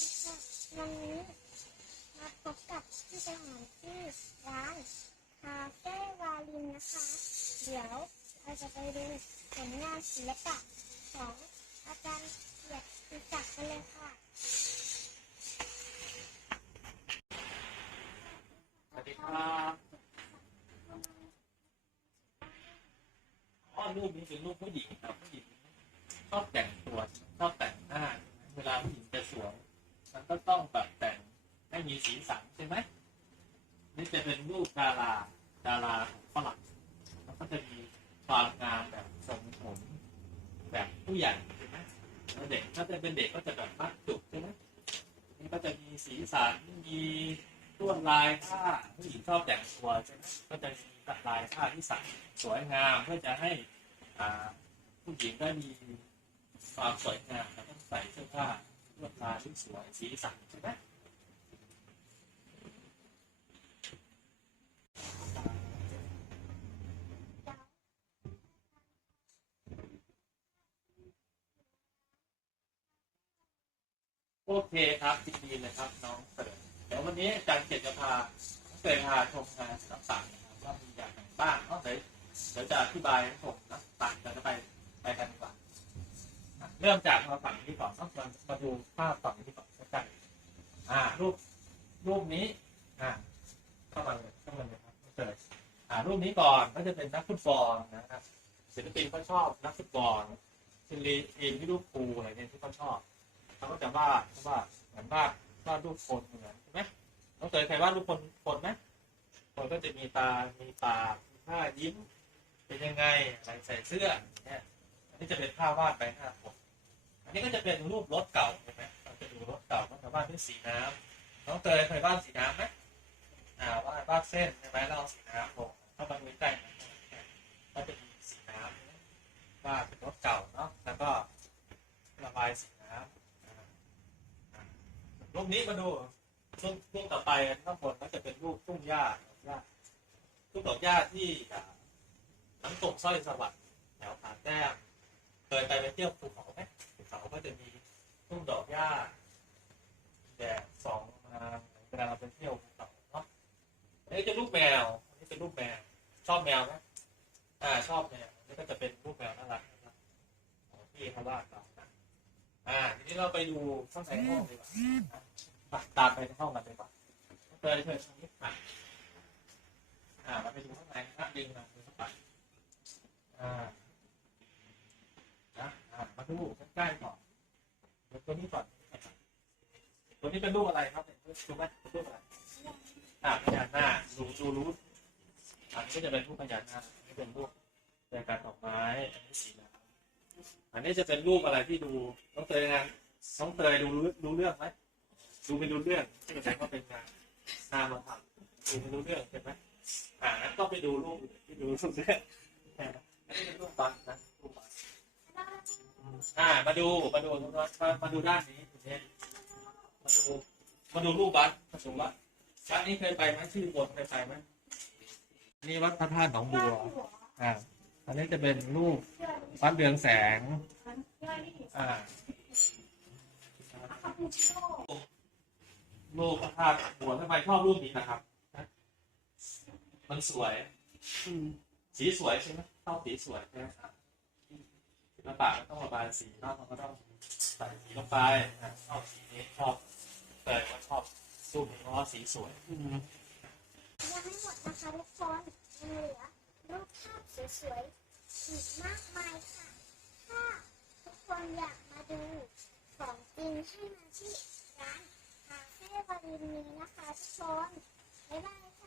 วันนี้มาพบกับพี่เจาขงที่ร้านคาเฟ่วาลินนะคะ เดี๋ยวเราจะไปดูผลงานศิลปะของอาจารย์เกียรติศักดิ์กันเลยค่ะสวัสดีครับอ้อรูปนี้เป็นรูปผู้หญิงครับผู้หญิงชอบแต่งตัวชอบแต่ง สีสันใช่ไหมนี่จะเป็นรูปดาราดาราของฝรั่งมันก็จะมีความงามแบบทรงผมแบบผู้ใหญ่ใช่ไหมแล้วเด็กถ้าจะเป็นเด็กก็จะแบบมัดจุกใช่ไหมนี่ก็จะมีสีสันมีลวดลายผ้าผู้หญิงชอบแต่งตัวใช่ไหมก็จะมีลายผ้าที่ใส่สวยงามเพื่อจะให้ผู้หญิงได้มีความสวยงามแล้วก็ใส่เสื้อผ้าลวดลายที่สวยสีสันใช่ไหม โอเคครับยินดีเลยครับน้องเต๋อเดี๋ยววันนี้อาจารย์เกียรติจะพาเต๋อพาชมงานศิลปะนะครับว่ามีอย่างไรบ้างน้องเต๋อเดี๋ยวจะอธิบายให้ผมนะตัดเราจะไปไปกันดีกว่าอะเริ่มจากมาฝั่งนี้ก่อนต้องมามาดูภาพฝั่งนี้ก่อนกล้ๆอ่า รูปรูปนี้ อ่าเข้ามาเลยเข้ามาเลยครับเต๋ออ่า รูปนี้ก่อนก็จะเป็นนักฟุตบอลนะครับศิลปินเขาชอบนักฟุตบอลทีมทีมที่ลูกปูอะไรเนี่ยที่เขาชอบ เขาก็จะวาดวาดเหมือนวาดวาดรูปคนเหมือนใช่ไหมน้องเตยเคยวาดรูปคนคนไหมคนก็จะมีตา มีปากมีท่ายิ้ม เป็นยังไงอะไรใส่เสื้อเนี่ยอันนี้จะเป็นภาพวาดใบหน้าคนอันนี้ก็จะเป็นรูปรถเก่าใช่ไหมเราจะดูรถเก่าก็จะวาดด้วยสีน้ำน้องเตยเคยวาดสีน้ำไหมอ่าวาดวาดเส้นใช่ไหมเอาสีน้ำลงเข้ามาดูใกล้ๆก็จะมีสีน้ำวาดเป็นรถเก่าเนาะแล้วก็ระบายสีน้ำ รูป นี้มาดูรูปรูปต่อไปข้างบนก็จะเป็นรูปทุ่งหญ้าหญ้าทุ่งดอกหญ้าที่อ่าน้ำตกสร้อยสวัสดิ์แถวผาแต้มเคยไปไปเที่ยวภูเขาไหมภูเขาก็จะมีทุ่งดอกหญ้าแดดสองมาเวลาเราไปเที่ยวภูเขาเนาะอันนี้จะรูปแมวอันนี้เป็นรูปแมวชอบแมวไหมอ่าชอบแมวอันนี่ก็จะเป็นรูปแมวน่ารักนะครับที่เขาวาดเราอ่าทีนี้เราไปดูข้างในห้องดีกว่า ตามไปในห้องกันดีกว่าเชิญเชิญตรงนี้อะอ่าเราไปดูข้างในนะดึงมาดูเข้าไปอ่านะอ่ามาดูใกล้ๆก่อนเดี๋ยวตัวนี้ก่อนตัวนี้เป็นรูปอะไรครับเนี่ยดูไหมรูปอะไรอ่าพญานาคดูดูรู้อันนี้ก็จะเป็นรูปพญานาคอันนี้เป็นรูปแจกันดอกไม้อันนี้สีน้ำอันนี้จะเป็นรูปอะไรที่ดูน้องเตยงานน้องเตยดูรู้รู้เรื่องไหม ดูไม่รู้เรื่องที่แสดงว่าเป็นงานนามธรรมดูไม่รู้เรื่องใช่ไหมอ่างั้นต้องไปดูรูปอื่นที่ดูรู้เรื่องอันนี้เป็นรูปบัตรนะรูปบัตรอ่ามาดูมาดูมามาดูด้านนี้ตรงนี้มาดูมาดูรูปบัตรมาดูว่าวัดนี้เคยไปไหมชื่อบทเคยไปไหมนี่วัดพระธาตุหนองบัวอ่าอันนี้จะเป็นรูปวัดเรืองแสงอ่า รูปพระธาตุบัวทำไมชอบรูปนี้นะครับ มันสวยสีสวยใช่ไหมชอบสีสวยใช่ไหมครับศิลปะก็ต้องระบายสีเนอกมันก็ต้องใส่สีลงไปอะชอบสีนี้ชอบแต่ว่าชอบรูปนี้เพราะว่าสีสวยยังไม่หมดนะคะทุกคนยังเหลือรูปภาพสวยๆอีกมากมายค่ะ ถ้าทุกคนอยากมาดูของจริงให้มาที่ร้านคาเฟ่ วารินนี้นะคะทุกคนบ๊ายบาย